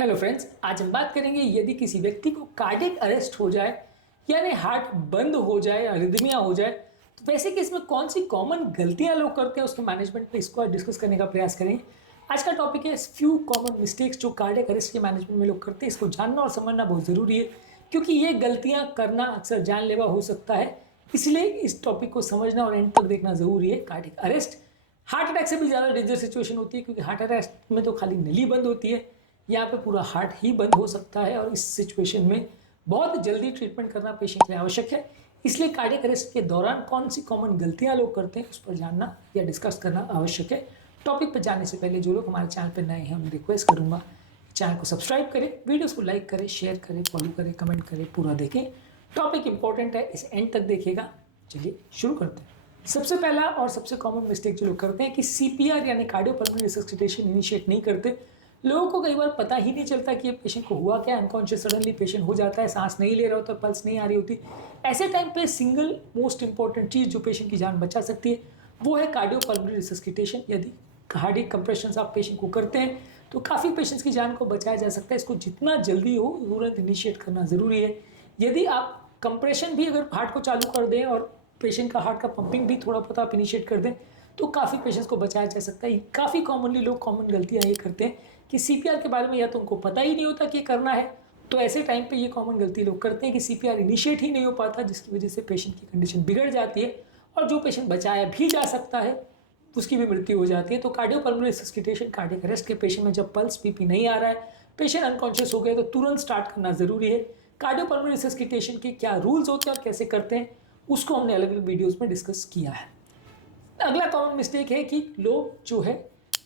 Hello friends, आज हम बात करेंगे यदि किसी व्यक्ति को कार्डियक अरेस्ट हो जाए यानी हार्ट बंद हो जाए, अरिदमिया हो जाए, तो वैसे केस में कौन सी कॉमन गलतियां लोग करते हैं उसके मैनेजमेंट में, इसको आज डिस्कस करने का प्रयास करेंगे। आज का टॉपिक है फ्यू कॉमन मिस्टेक्स जो कार्डियक अरेस्ट के मैनेजमेंट में लोग करते हैं। इसको जानना और समझना बहुत ज़रूरी है क्योंकि ये गलतियां करना अक्सर जानलेवा हो सकता है। इसलिए इस टॉपिक को समझना और एंड तक देखना ज़रूरी है। कार्डियक अरेस्ट हार्ट अटैक से भी ज़्यादा डेंजर सिचुएशन होती है क्योंकि हार्ट अटैक में तो खाली नली बंद होती है, यहाँ पे पूरा हार्ट ही बंद हो सकता है और इस सिचुएशन में बहुत जल्दी ट्रीटमेंट करना पेशेंट के लिए आवश्यक है। इसलिए कार्डियक अरेस्ट के दौरान कौन सी कॉमन गलतियां लोग करते हैं उस पर जानना या डिस्कस करना आवश्यक है। टॉपिक पर जाने से पहले जो लोग हमारे चैनल पर नए हैं उन्हें रिक्वेस्ट करूंगा चैनल को सब्सक्राइब करें, वीडियोस को लाइक करें, शेयर करें, फॉलो करें, कमेंट करें, पूरा देखें। टॉपिक इंपॉर्टेंट है, इस एंड तक देखिएगा। चलिए शुरू करते हैं। सबसे पहला और सबसे कॉमन मिस्टेक जो लोग करते हैं कि सीपीआर यानी कार्डियोपल्मोनरी रिससिटेशन इनिशिएट नहीं करते। लोगों को कई बार पता ही नहीं चलता कि ये पेशेंट को हुआ क्या, अनकॉन्शियस सडनली पेशेंट हो जाता है, सांस नहीं ले रहा होता, पल्स नहीं आ रही होती। ऐसे टाइम पे सिंगल मोस्ट इंपॉर्टेंट चीज़ जो पेशेंट की जान बचा सकती है वो है कार्डियोपल्मोनरी रिससिटेशन। यदि कार्डियक कंप्रेशंस आप पेशेंट को करते हैं तो काफ़ी पेशेंट्स की जान को बचाया जा सकता है। इसको जितना जल्दी हो तुरंत इनिशिएट करना ज़रूरी है। यदि आप कंप्रेशन भी अगर हार्ट को चालू कर दें और पेशेंट का हार्ट का पंपिंग भी थोड़ा बहुत आप इनिशिएट कर दें तो काफ़ी पेशेंट्स को बचाया जा सकता है। काफ़ी कॉमनली लोग कॉमन गलतियाँ ये करते हैं कि सीपीआर के बारे में या तो उनको पता ही नहीं होता कि करना है, तो ऐसे टाइम पे ये कॉमन गलती लोग करते हैं कि सीपीआर इनिशिएट ही नहीं हो पाता, जिसकी वजह से पेशेंट की कंडीशन बिगड़ जाती है और जो पेशेंट बचाया भी जा सकता है उसकी भी मृत्यु हो जाती है। तो कार्डियोपल्मोनरी रिससिटेशन कार्डियक अरेस्ट के पेशेंट में जब पल्स पीपी नहीं आ रहा है, पेशेंट अनकॉन्शियस हो गया, तो तुरंत स्टार्ट करना ज़रूरी है। कार्डियोपल्मोनरी रिससिटेशन के क्या रूल्स होते हैं और कैसे करते हैं उसको हमने अलग अलग वीडियोज़ में डिस्कस किया है। अगला कॉमन मिस्टेक है कि लोग जो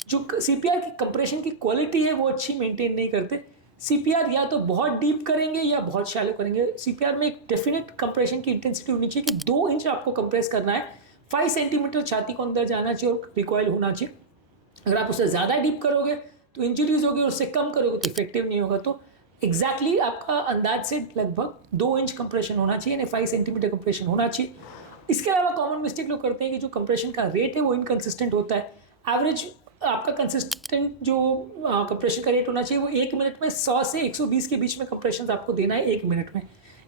सीपीआर की कंप्रेशन की क्वालिटी है वो अच्छी मेंटेन नहीं करते। सीपीआर या तो बहुत डीप करेंगे या बहुत शैलो करेंगे। सीपीआर में एक डेफिनेट कंप्रेशन की इंटेंसिटी होनी चाहिए कि 2 इंच आपको कंप्रेस करना है, 5 सेंटीमीटर छाती को अंदर जाना चाहिए और रिकॉइल होना चाहिए। अगर आप उससे ज़्यादा डीप करोगे तो इंजरीज होगी और उससे कम करोगे तो इफेक्टिव नहीं होगा। तो एग्जैक्टली आपका अंदाज से लगभग 2 इंच कंप्रेशन होना चाहिए, यानी 5 सेंटीमीटर कंप्रेशन होना चाहिए। इसके अलावा कॉमन मिस्टेक लोग करते हैं कि जो कंप्रेशन का रेट है वो इनकंसिस्टेंट होता है। एवरेज आपका कंसिस्टेंट जो कंप्रेशन का रेट होना चाहिए वो 1 मिनट में 100 से 120 के बीच में कंप्रेशन आपको देना है 1 मिनट में।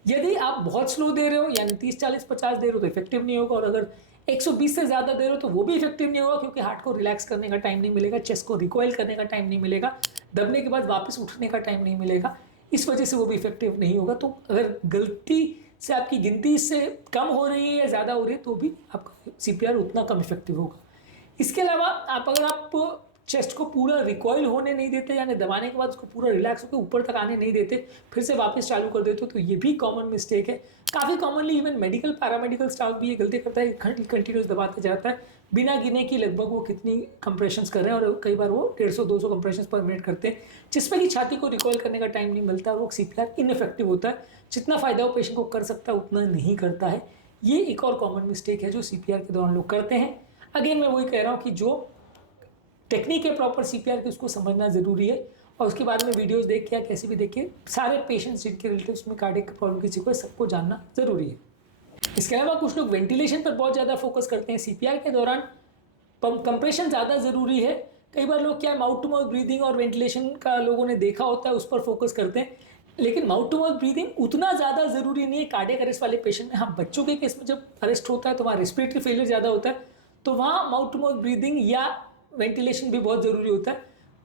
यदि आप बहुत स्लो दे रहे हो यानी 30, 40, 50 दे रहे हो तो इफेक्टिव नहीं होगा, और अगर 120 से ज़्यादा दे रहे हो तो वो भी इफेक्टिव नहीं होगा क्योंकि हार्ट को रिलैक्स करने का टाइम नहीं मिलेगा, चेस्ट को रिकॉइल करने का टाइम नहीं मिलेगा, दबने के बाद वापस उठने का टाइम नहीं मिलेगा। इस वजह से वो भी इफेक्टिव नहीं होगा। तो अगर गलती से आपकी गिनती इससे कम हो रही है या ज़्यादा हो रही है तो भी आपका सीपीआर उतना कम इफेक्टिव होगा। इसके अलावा अगर आप चेस्ट को पूरा रिकॉइल होने नहीं देते यानी दबाने के बाद उसको पूरा रिलैक्स होकर ऊपर तक आने नहीं देते, फिर से वापस चालू कर देते हो, तो ये भी कॉमन मिस्टेक है। काफ़ी commonly even medical paramedical staff भी ये गलती करता है, कंटिन्यूस दबाते जाता है बिना गिने कि लगभग वो कितनी कंप्रेशंस कर रहे हैं, और कई बार वो 150-200 कंप्रेशंस पर मिनट करते हैं जिसमें कि छाती को रिकॉइल करने का टाइम नहीं मिलता, वो सीपीआर इनइफेक्टिव होता है। जितना फ़ायदा वो पेशेंट को कर सकता है उतना नहीं करता है। ये एक और कॉमन मिस्टेक है जो सीपीआर के दौरान लोग करते हैं। अगेन मैं वही कह रहा हूँ कि जो टेक्निक है प्रॉपर सीपीआर की उसको समझना ज़रूरी है, और उसके बारे में वीडियोस देख के या कैसे भी देख के सारे पेशेंट्स जिनके रिलेटिव्स में कार्डियक प्रॉब्लम किसी को सबको जानना ज़रूरी है। इसके अलावा कुछ लोग वेंटिलेशन पर बहुत ज़्यादा फोकस करते हैं। सीपीआर के दौरान कंप्रेशन ज़्यादा ज़रूरी है। कई बार लोग क्या माउथ टू माउथ ब्रीदिंग और वेंटिलेशन का लोगों ने देखा होता है, उस पर फोकस करते हैं, लेकिन माउथ टू माउथ ब्रीदिंग उतना ज़्यादा ज़रूरी नहीं है कार्डियक अरेस्ट वाले पेशेंट में। हाँ, बच्चों के केस में जब अरेस्ट होता है तो वहाँ रेस्पिरेटरी फेलियर ज़्यादा होता है, तो वहाँ माउथ टू माउथ ब्रीदिंग या वेंटिलेशन भी बहुत ज़रूरी होता है।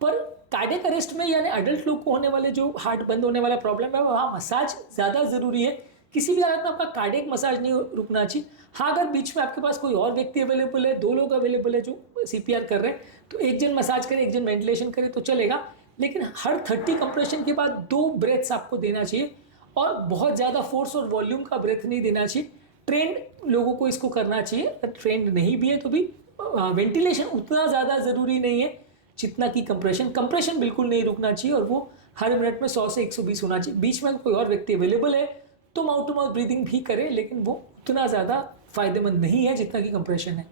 पर कार्डियक अरेस्ट में यानी अडल्ट लोग को होने वाले जो हार्ट बंद होने वाला प्रॉब्लम है वहाँ मसाज ज़्यादा ज़रूरी है। किसी भी हालत में आपका कार्डियक मसाज नहीं रुकना चाहिए। हाँ, अगर बीच में आपके पास कोई और व्यक्ति अवेलेबल है, 2 लोग अवेलेबल है जो सीपीआर कर रहे हैं, तो एक जन मसाज करे एक जन वेंटिलेशन करे तो चलेगा, लेकिन हर 30 कंप्रेशन के बाद 2 ब्रेथ्स आपको देना चाहिए और बहुत ज़्यादा फोर्स और वॉल्यूम का ब्रेथ नहीं देना चाहिए। ट्रेंड लोगों को इसको करना चाहिए, ट्रेंड नहीं भी है तो भी वेंटिलेशन उतना ज़्यादा ज़रूरी नहीं है जितना कि कंप्रेशन बिल्कुल नहीं रुकना चाहिए, और वो हर मिनट में 100 से 120 होना चाहिए। बीच में कोई और व्यक्ति अवेलेबल है तो माउथ टू माउथ ब्रीदिंग भी करे, लेकिन वो उतना ज़्यादा फायदेमंद नहीं है जितना कि कंप्रेशन है।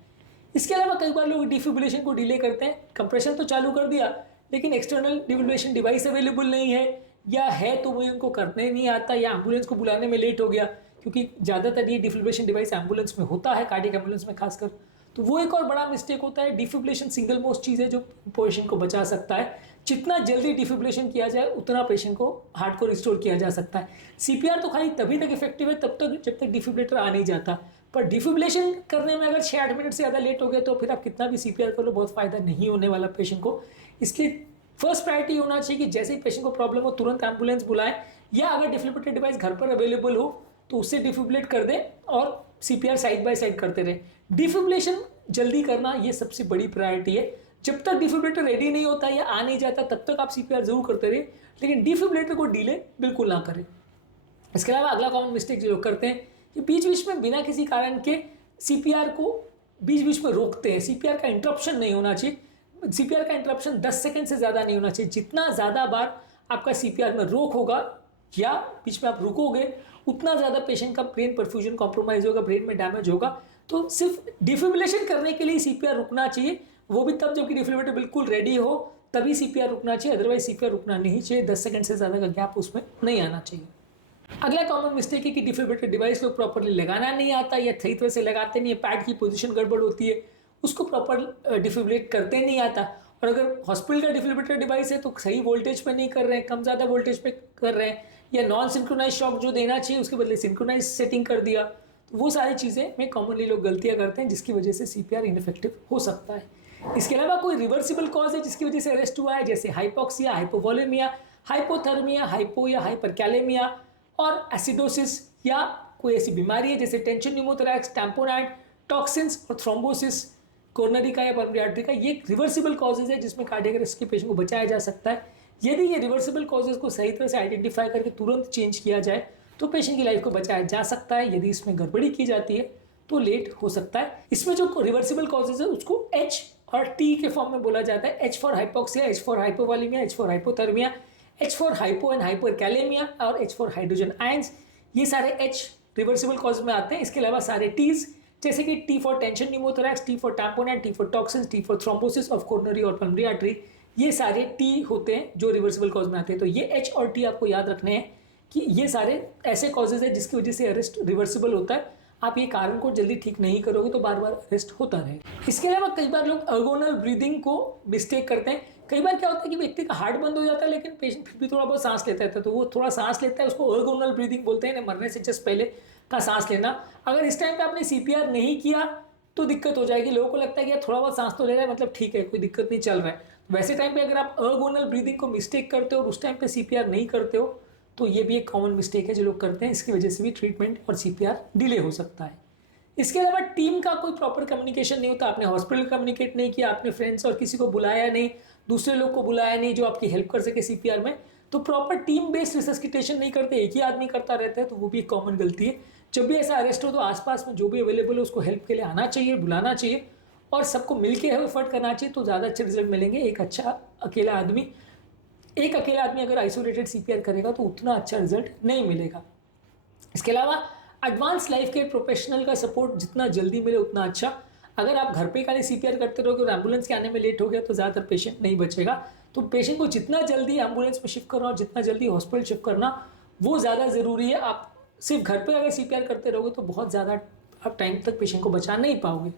इसके अलावा कई बार लोग डिफिब्रिलेशन को डिले करते हैं। कंप्रेशन तो चालू कर दिया लेकिन एक्सटर्नल डिफिब्रिलेशन डिवाइस अवेलेबल नहीं है, या है तो मुझे उनको करने नहीं आता, या एम्बुलेंस को बुलाने में लेट हो गया, क्योंकि ज़्यादातर ये डिफिब्रिलेशन डिवाइस एम्बुलेंस में होता है, कार्डियक एम्बुलेंस में खासकर। तो वो एक और बड़ा मिस्टेक होता है। डिफिब्रिलेशन सिंगल मोस्ट चीज़ है जो पेशेंट को बचा सकता है। जितना जल्दी डिफिब्रिलेशन किया जाए उतना पेशेंट को हार्ट को रिस्टोर किया जा सकता है। सीपीआर तो खाली तभी तक इफेक्टिव है तब तक जब तक डिफिब्रिलेटर आ नहीं जाता, पर डिफिब्रिलेशन करने में अगर 6-8 मिनट से ज़्यादा लेट हो गया तो फिर आप कितना भी सीपीआर कर लो बहुत फ़ायदा नहीं होने वाला पेशेंट को। इसलिए फर्स्ट प्रायोरिटी होना चाहिए कि जैसे ही पेशेंट को प्रॉब्लम हो तुरंत एम्बुलेंस बुलाएं, या अगर डिफिब्रिलेटर डिवाइस घर पर अवेलेबल हो तो उससे डिफिब्रिलेट कर दें और सीपीआर साइड बाय साइड करते रहें। डिफिब्रिलेशन जल्दी करना ये सबसे बड़ी प्रायोरिटी है। जब तक डिफिब्रिलेटर रेडी नहीं होता या आ नहीं जाता तब तक आप सीपीआर जरूर करते रहे, लेकिन डिफिब्रिलेटर को डिले बिल्कुल ना करें। इसके अलावा अगला कॉमन मिस्टेक जो लोग करते हैं कि बीच बीच में बिना किसी कारण के सीपीआर को बीच बीच में रोकते हैं। सीपीआर का इंटरप्शन नहीं होना चाहिए। सीपीआर का इंटरप्शन 10 सेकंड से ज़्यादा नहीं होना चाहिए। जितना ज़्यादा बार आपका सीपीआर में रोक होगा या बीच में आप रुकोगे उतना ज़्यादा पेशेंट का ब्रेन परफ्यूजन कॉम्प्रोमाइज होगा, ब्रेन में डैमेज होगा। तो सिर्फ डिफिब्रिलेशन करने के लिए सीपीआर रुकना चाहिए, वो भी तब जबकि डिफिब्रिलेटर बिल्कुल रेडी हो तभी सीपीआर रुकना चाहिए, अदरवाइज सीपीआर रुकना नहीं चाहिए। 10 सेकंड से ज़्यादा का गैप उसमें नहीं आना चाहिए। अगला कॉमन मिस्टेक है कि डिफिब्रिलेटर डिवाइस को प्रॉपरली लगाना नहीं आता या सही तरह से लगाते नहीं है, पैड की पोजीशन गड़बड़ होती है, उसको प्रॉपर डिफिब्रिलेट करते नहीं आता। और अगर हॉस्पिटल का डिफिब्रिलेटर डिवाइस है तो सही वोल्टेज पे नहीं कर रहे हैं, कम ज़्यादा वोल्टेज पे कर रहे हैं, या नॉन सिंक्रोनाइज शॉक जो देना चाहिए उसके बदले सिंक्रोनाइज सेटिंग कर दिया, तो वो सारी चीज़ें में कॉमनली लोग गलतियाँ करते हैं जिसकी वजह से सीपीआर इनइफेक्टिव हो सकता है। इसके अलावा कोई रिवर्सिबल कॉज है जिसकी वजह से अरेस्ट हुआ है, जैसे हाइपोक्सिया, हाइपोवोलेमिया, हाइपोथर्मिया, हाइपो या हाइपरकैलेमिया और एसिडोसिस, या कोई ऐसी बीमारी है जैसे टेंशन न्यूमोथोरैक्स, टैम्पोनाइड, टॉक्सिन्स और थ्रोम्बोसिस कोरोनरी का या पल्मोनरी आर्टरी का, ये रिवर्सिबल कॉजेज है जिसमें कार्डियक अरेस्ट के पेशेंट को बचाया जा सकता है। यदि ये रिवर्सिबल कॉजेज को सही तरह से आइडेंटिफाई करके तुरंत चेंज किया जाए तो पेशेंट की लाइफ को बचाया जा सकता है। यदि इसमें गड़बड़ी की जाती है तो लेट हो सकता है। इसमें जो रिवर्सिबल कॉजेज है उसको एच और टी के फॉर्म में बोला जाता है। H for hypoxia, H for hypovolemia, H for hypothermia, H for hypo and hyperkalemia और एच फॉर हाइड्रोजन आयंस, ये सारे एच रिवर्सिबल कॉज में आते हैं। इसके अलावा सारे टीज जैसे कि T for tension pneumothorax, T for tamponade, T for toxins, T for thrombosis of coronary और पल्मोनरी आर्टरी, ये सारे टी होते हैं जो रिवर्सिबल कॉज में आते हैं। तो ये एच और टी आपको याद रखने हैं कि ये सारे ऐसे कॉजेज है जिसकी वजह से अरेस्ट रिवर्सिबल होता है। आप ये कारण को जल्दी ठीक नहीं करोगे तो बार बार अरेस्ट होता रहेगा। इसके अलावा कई बार लोग अर्गोनल ब्रीदिंग को मिस्टेक करते हैं। कई बार क्या होता है कि व्यक्ति का हार्ट बंद हो जाता है लेकिन पेशेंट फिर भी थोड़ा बहुत सांस लेता है, तो वो थोड़ा सांस लेता है, उसको अर्गोनल ब्रीदिंग बोलते हैं, मरने से जस्ट पहले का सांस लेना। अगर इस टाइम पे आपने सीपीआर नहीं किया तो दिक्कत हो जाएगी। लोगों को लगता है कि यार थोड़ा बहुत सांस तो ले रहा है मतलब ठीक है, कोई दिक्कत नहीं, चल रहा है। वैसे टाइम पे अगर आप अर्गोनल ब्रीदिंग को मिस्टेक करते हो और उस टाइम पे सीपीआर नहीं करते हो तो ये भी एक कॉमन मिस्टेक है जो लोग करते हैं। इसकी वजह से भी ट्रीटमेंट और सीपीआर डिले हो सकता है। इसके अलावा टीम का कोई प्रॉपर कम्युनिकेशन नहीं होता। आपने हॉस्पिटल कम्युनिकेट नहीं किया, आपने फ्रेंड्स और किसी को बुलाया नहीं, दूसरे लोग को बुलाया नहीं जो आपकी हेल्प कर सके सीपीआर में, तो प्रॉपर टीम बेस्ड रिसस्किटेशन नहीं करते, एक ही आदमी करता रहता है, तो वो भी एक कॉमन गलती है। जब भी ऐसा अरेस्ट हो तो आसपास में जो भी अवेलेबल है उसको हेल्प के लिए आना चाहिए, बुलाना चाहिए और सबको मिलके एफर्ट करना चाहिए तो ज़्यादा अच्छे रिजल्ट मिलेंगे। एक अकेला आदमी अगर आइसोलेटेड सीपीआर करेगा तो उतना अच्छा रिजल्ट नहीं मिलेगा। इसके अलावा एडवांस लाइफ केयर प्रोफेशनल का सपोर्ट जितना जल्दी मिले उतना अच्छा। अगर आप घर पे खाली सीपीआर करते रहोगे और एम्बुलेंस के आने में लेट हो गया तो ज़्यादातर पेशेंट नहीं बचेगा। तो पेशेंट को जितना जल्दी एम्बुलेंस में शिफ्ट करना और जितना जल्दी हॉस्पिटल शिफ्ट करना वो ज़्यादा ज़रूरी है। आप सिर्फ घर पे अगर सीपीआर करते रहोगे तो बहुत ज़्यादा आप टाइम तक पेशेंट को बचा नहीं पाओगे।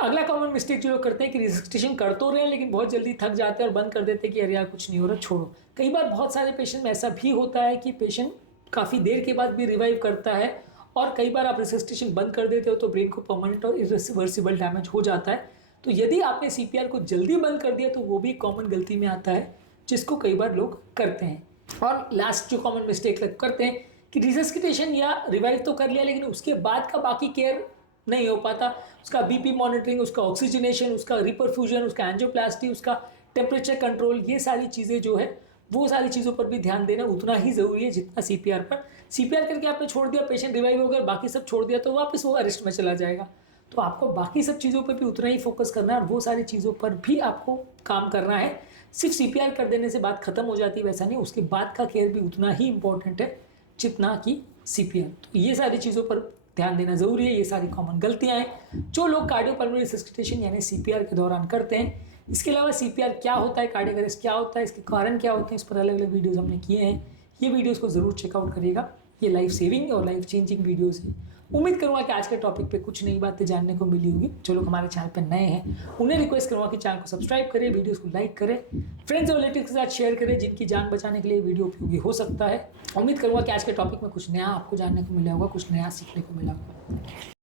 अगला कॉमन मिस्टेक जो लोग करते हैं कि रिसस्किटेशन कर तो रहे हैं लेकिन बहुत जल्दी थक जाते हैं और बंद कर देते हैं कि अरे यार कुछ नहीं हो रहा, छोड़ो। कई बार बहुत सारे पेशेंट में ऐसा भी होता है कि पेशेंट काफ़ी देर के बाद भी रिवाइव करता है और कई बार आप रिसस्किटेशन बंद कर देते हो तो ब्रेन को परमानेंट और इरिवर्सिबल डैमेज हो जाता है। तो यदि आपने सीपीआर को जल्दी बंद कर दिया तो वो भी कॉमन गलती में आता है जिसको कई बार लोग करते हैं। और लास्ट जो कॉमन मिस्टेक करते हैं कि रिसस्किटेशन या रिवाइव तो कर लिया लेकिन उसके बाद का बाकी केयर नहीं हो पाता। उसका बीपी मॉनिटरिंग, उसका ऑक्सीजनेशन, उसका रिपरफ्यूजन, उसका एंजियोप्लास्टी, उसका टेम्परेचर कंट्रोल, ये सारी चीज़ें जो है वो सारी चीज़ों पर भी ध्यान देना उतना ही ज़रूरी है जितना सीपीआर पर। सीपीआर करके आपने छोड़ दिया, पेशेंट रिवाइव हो गया, बाकी सब छोड़ दिया तो वापस वो अरेस्ट में चला जाएगा। तो आपको बाकी सब चीज़ों पर भी उतना ही फोकस करना है और वो सारी चीज़ों पर भी आपको काम करना है। सिर्फ सीपीआर कर देने से बात खत्म हो जाती है वैसा नहीं, उसके बाद का केयर भी उतना ही इंपॉर्टेंट है जितना कि सीपीआर। तो ये सारी चीज़ों पर ध्यान देना ज़रूरी है। ये सारी कॉमन गलतियाँ हैं जो लोग कार्डियोपल्मोनरी रिसस्किटेशन यानी सीपीआर के दौरान करते हैं। इसके अलावा सीपीआर क्या होता है, कार्डियक अरेस्ट क्या होता है, इसके कारण क्या होते हैं, इस पर अलग अलग वीडियोज़ हमने किए हैं। ये वीडियोज़ को ज़रूर चेकआउट करिएगा। ये लाइफ सेविंग और लाइफ चेंजिंग वीडियोज़ हैं। उम्मीद करूंगा कि आज के टॉपिक पे कुछ नई बातें जानने को मिली होगी। जो लोग हमारे चैनल पे नए हैं उन्हें रिक्वेस्ट करूंगा कि चैनल को सब्सक्राइब करें, वीडियोस को लाइक करें, फ्रेंड्स और रिलेटिव्स के साथ शेयर करें जिनकी जान बचाने के लिए वीडियो उपयोगी हो सकता है। उम्मीद करूंगा कि आज के टॉपिक में कुछ नया आपको जानने को मिला होगा, कुछ नया सीखने को मिला होगा।